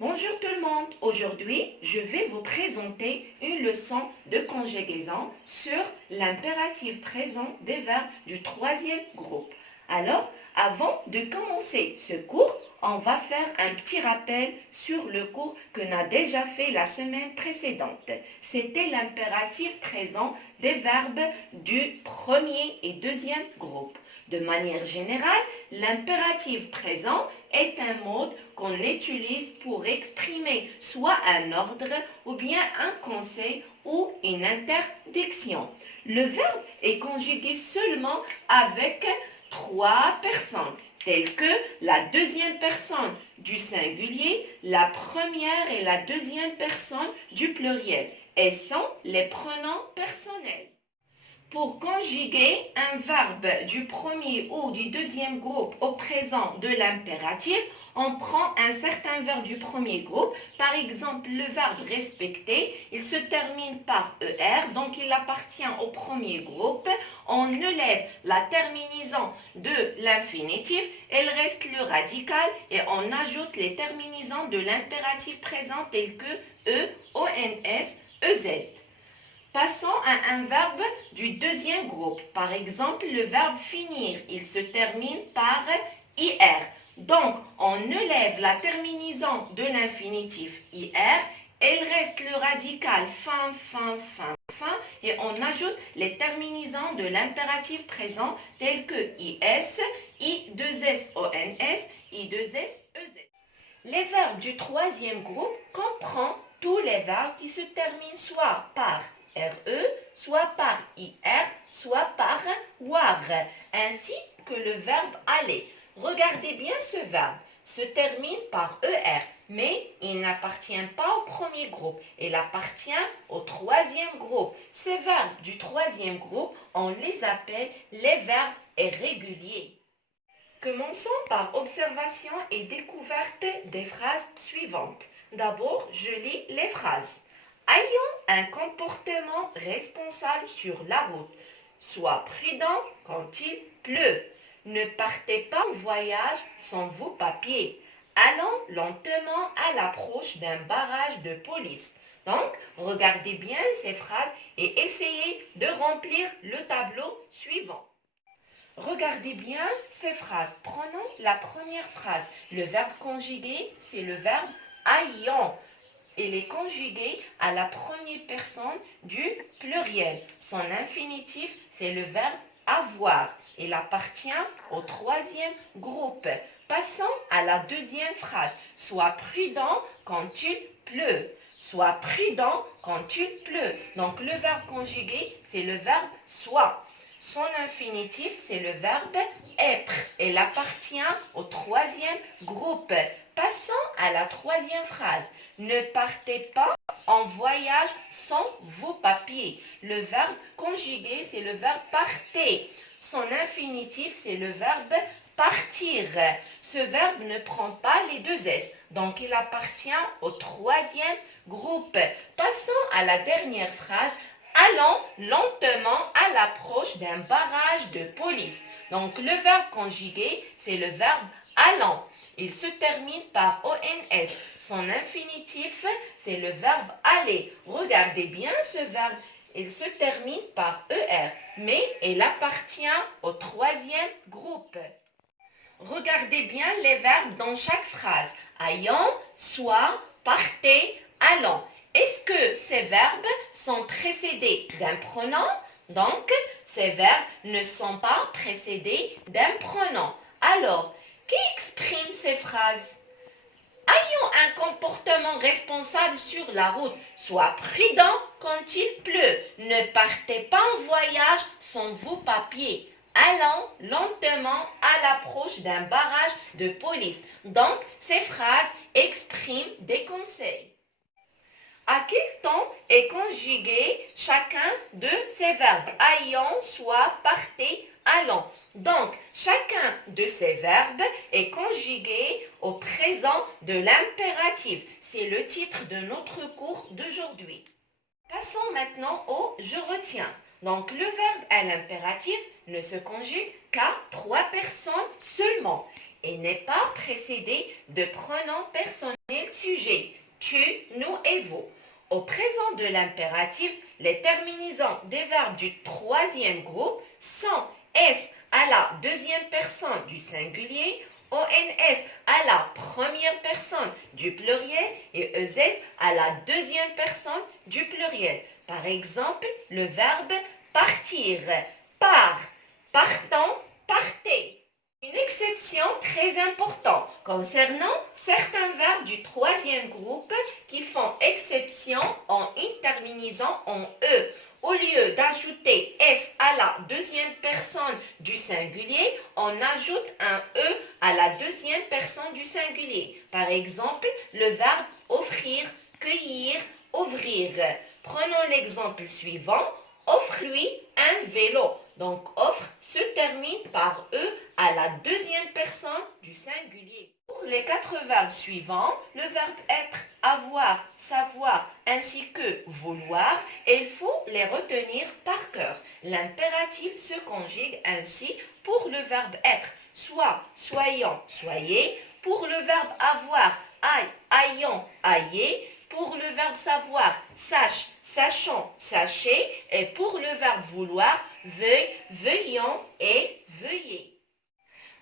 Bonjour tout le monde. Aujourd'hui, je vais vous présenter une leçon de conjugaison sur l'impératif présent des verbes du troisième groupe. Alors, avant de commencer ce cours, on va faire un petit rappel sur le cours qu'on a déjà fait la semaine précédente. C'était l'impératif présent des verbes du premier et deuxième groupe. De manière générale, l'impératif présent est un mode qu'on utilise pour exprimer soit un ordre ou bien un conseil ou une interdiction. Le verbe est conjugué seulement avec trois personnes, telles que la deuxième personne du singulier, la première et la deuxième personne du pluriel, et sont les pronoms personnels. Pour conjuguer un verbe du premier ou du deuxième groupe au présent de l'impératif, on prend un certain verbe du premier groupe. Par exemple, le verbe respecter, il se termine par ER, donc il appartient au premier groupe. On enlève la terminaison de l'infinitif, elle reste le radical et on ajoute les terminaisons de l'impératif présent tels que E, ONS, EZ. Passons à un verbe du deuxième groupe. Par exemple, le verbe finir, il se termine par IR. Donc, on enlève la terminaison de l'infinitif IR, elle reste le radical fin, fin, fin, fin, et on ajoute les terminaisons de l'impératif présent tels que IS, I2SONS, I2SEZ. Les verbes du troisième groupe comprennent tous les verbes qui se terminent soit par RE, soit par IR, soit par WAR, ainsi que le verbe aller. Regardez bien ce verbe, se termine par ER, mais il n'appartient pas au premier groupe, il appartient au troisième groupe. Ces verbes du troisième groupe, on les appelle les verbes irréguliers. Commençons par observation et découverte des phrases suivantes. D'abord, je lis les phrases. Ayons un comportement responsable sur la route. Sois prudent quand il pleut. Ne partez pas en voyage sans vos papiers. Allons lentement à l'approche d'un barrage de police. Donc, regardez bien ces phrases et essayez de remplir le tableau suivant. Regardez bien ces phrases. Prenons la première phrase. Le verbe conjugué, c'est le verbe ayant. Il est conjugué à la première personne du pluriel. Son infinitif, c'est le verbe avoir. Il appartient au troisième groupe. Passons à la deuxième phrase. Sois prudent quand il pleut. Sois prudent quand il pleut. Donc le verbe conjugué, c'est le verbe soit. Son infinitif, c'est le verbe être. Il appartient au troisième groupe. Passons à la troisième phrase. Ne partez pas en voyage sans vos papiers. Le verbe conjugué, c'est le verbe partez. Son infinitif, c'est le verbe partir. Ce verbe ne prend pas les deux S, donc il appartient au troisième groupe. Passons à la dernière phrase. Allons lentement à l'approche d'un barrage de police. Donc le verbe conjugué, c'est le verbe allant. Il se termine par ONS. Son infinitif, c'est le verbe aller. Regardez bien ce verbe. Il se termine par ER, mais il appartient au troisième groupe. Regardez bien les verbes dans chaque phrase. Ayant, soit, partez, allant. Est-ce que ces verbes sont précédés d'un pronom? Donc, ces verbes ne sont pas précédés d'un pronom. Alors, qui exprime ces phrases? Ayons un comportement responsable sur la route. Sois prudent quand il pleut. Ne partez pas en voyage sans vos papiers. Allons lentement à l'approche d'un barrage de police. Donc, ces phrases expriment des conseils. À quel temps est conjugué chacun de ces verbes? Ayant, soit, partez, allons. Donc, chacun de ces verbes est conjugué au présent de l'impératif. C'est le titre de notre cours d'aujourd'hui. Passons maintenant au je retiens. Donc, le verbe à l'impératif ne se conjugue qu'à trois personnes seulement. et n'est pas précédé de pronom personnel sujet, tu, nous et vous. Au présent de l'impératif, les terminaisons des verbes du troisième groupe sont S à la deuxième personne du singulier, ONS à la première personne du pluriel et EZ à la deuxième personne du pluriel. Par exemple, le verbe partir, part, partant, partez. Une exception très importante concernant certains verbes du troisième groupe qui font exception en une terminaison en E. Au lieu d'ajouter S à la deuxième personne du singulier, on ajoute un E à la deuxième personne du singulier. Par exemple, le verbe offrir, cueillir, ouvrir. Prenons l'exemple suivant. Offre-lui un vélo. Donc, offre se termine par E à la deuxième personne du singulier. Pour les 4 verbes suivants, le verbe être, avoir, savoir, ainsi que vouloir, il faut les retenir par cœur. L'impératif se conjugue ainsi pour le verbe être, soit, soyons, soyez, pour le verbe avoir, aille, ayons, ayez, pour le verbe savoir, sache, sachons, sachez, et pour le verbe vouloir, veuille, veuillons et veuillez.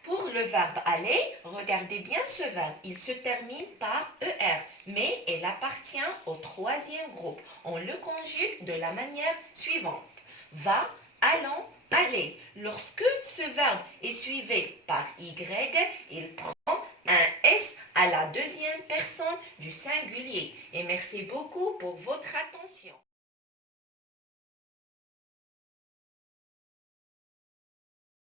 Pour le verbe aller, regardez bien ce verbe. Il se termine par ER, mais il appartient au troisième groupe. On le conjugue de la manière suivante. Va, allons, aller. Lorsque ce verbe est suivi par Y, il prend un S à la deuxième personne du singulier. Et merci beaucoup pour votre attention.